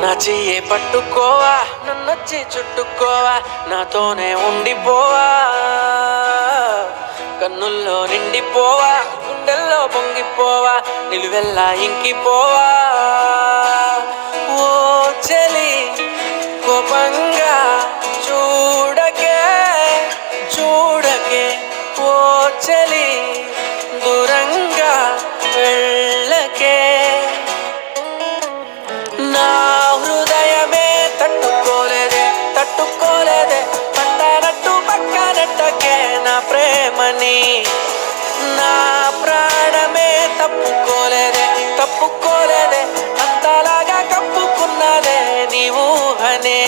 నా చెయ్యే పట్టుకోవా, నన్నొచ్చి చుట్టుకోవా, నాతోనే ఉండిపోవా, కన్నుల్లో నిండిపోవా, గుండెల్లో పొంగిపోవా, నిలువెల్లా ఇంకిపోవా. ఓ చెలి కోపంగా చూడకే చూడకే, ఓ చెలి దూరంగా వెళ్ళకే. నా హృదయమే తట్టుకోలేదే తట్టుకోలేదే, పట్టనట్టు పక్కనట్టకే నా ప్రేమని. నా ప్రాణమే తప్పుకోలేదే తప్పుకోలేదే, అంతలాగా కప్పుకున్నదే నీ ఊహనే.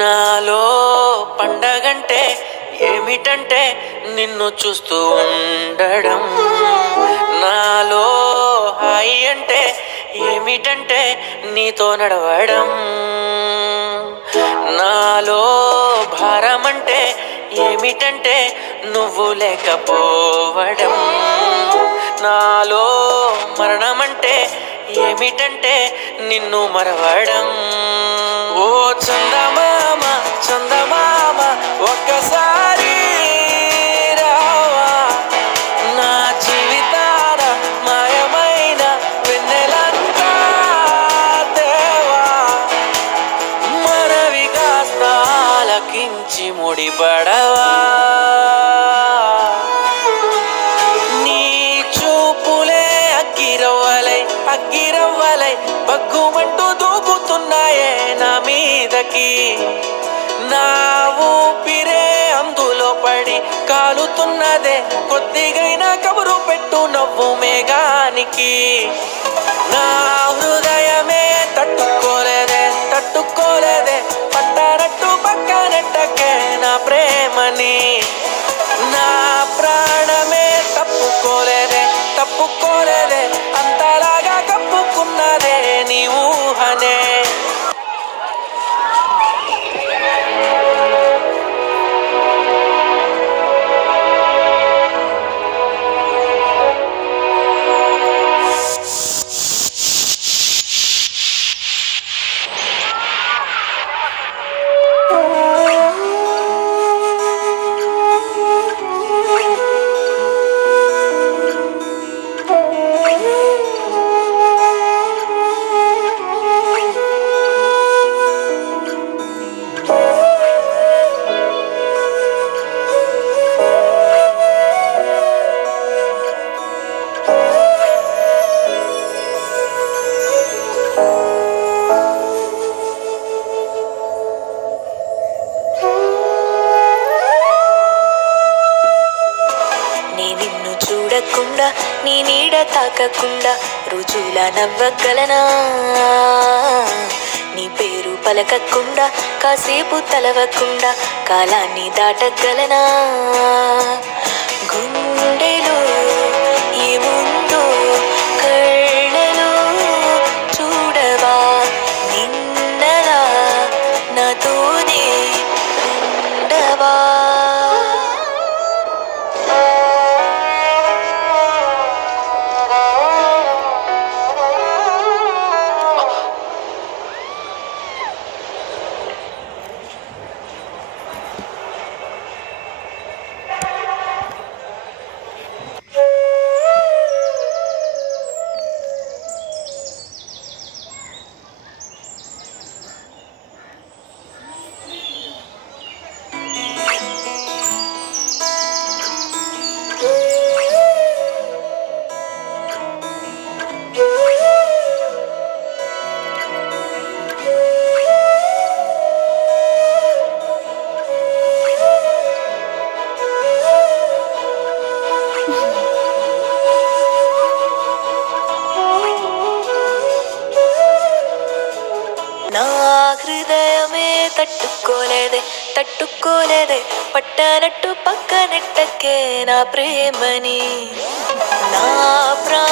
నాలో పండగంటే ఏమిటంటే నిన్ను చూస్తూ ఉండడం, నాలో హాయి అంటే ఏమిటంటే నీతో నడవడం, నాలో భారం అంటే ఏమిటంటే నువ్వు లేకపోవడం, నాలో మరణం అంటే ఏమిటంటే నిన్ను మరవడం. ఓ చందమామ చందమామ ఒక్కసారి రావా, నా జీవితాన మాయమైన వెన్నెలంతా దేవా, మనవిగా తాలకించి ముడిపడవా. నీ చూపులే అగ్గిరవ్వలై అగ్గిరవ్వలై బగ్గుమంటూ దూకుతున్నాయే నా మీదకి, నా ఊపిరే అందులో పడి కాలుతున్నదే, కొద్దిగైనా కబురు పెట్టు నవ్వు మేఘానికి. నా హృదయమే తట్టుకోలేదే తట్టుకోలేదే, పట్టనట్టు పక్కనట్టకే నా ప్రేమని. నా ప్రాణమే తప్పుకోలేదే తప్పుకోలేదే, అంతలాగా కప్పుకున్నదే నీ ఊహనే. చూడకుండా నీ నీడ తాకకుండా రుజువులా నవ్వగలనా, నీ పేరు పలకకుండా కాసేపు తలవకుండా కాలాన్ని దాటగలనా. గుండెలో ఏముందో కళ్ళలో చూడవా, నిన్నలా నాతోనే ఉండవా. తట్టుకోలేదే పట్టనట్టు పక్కనెట్టకే నా ప్రేమని నా ప్రా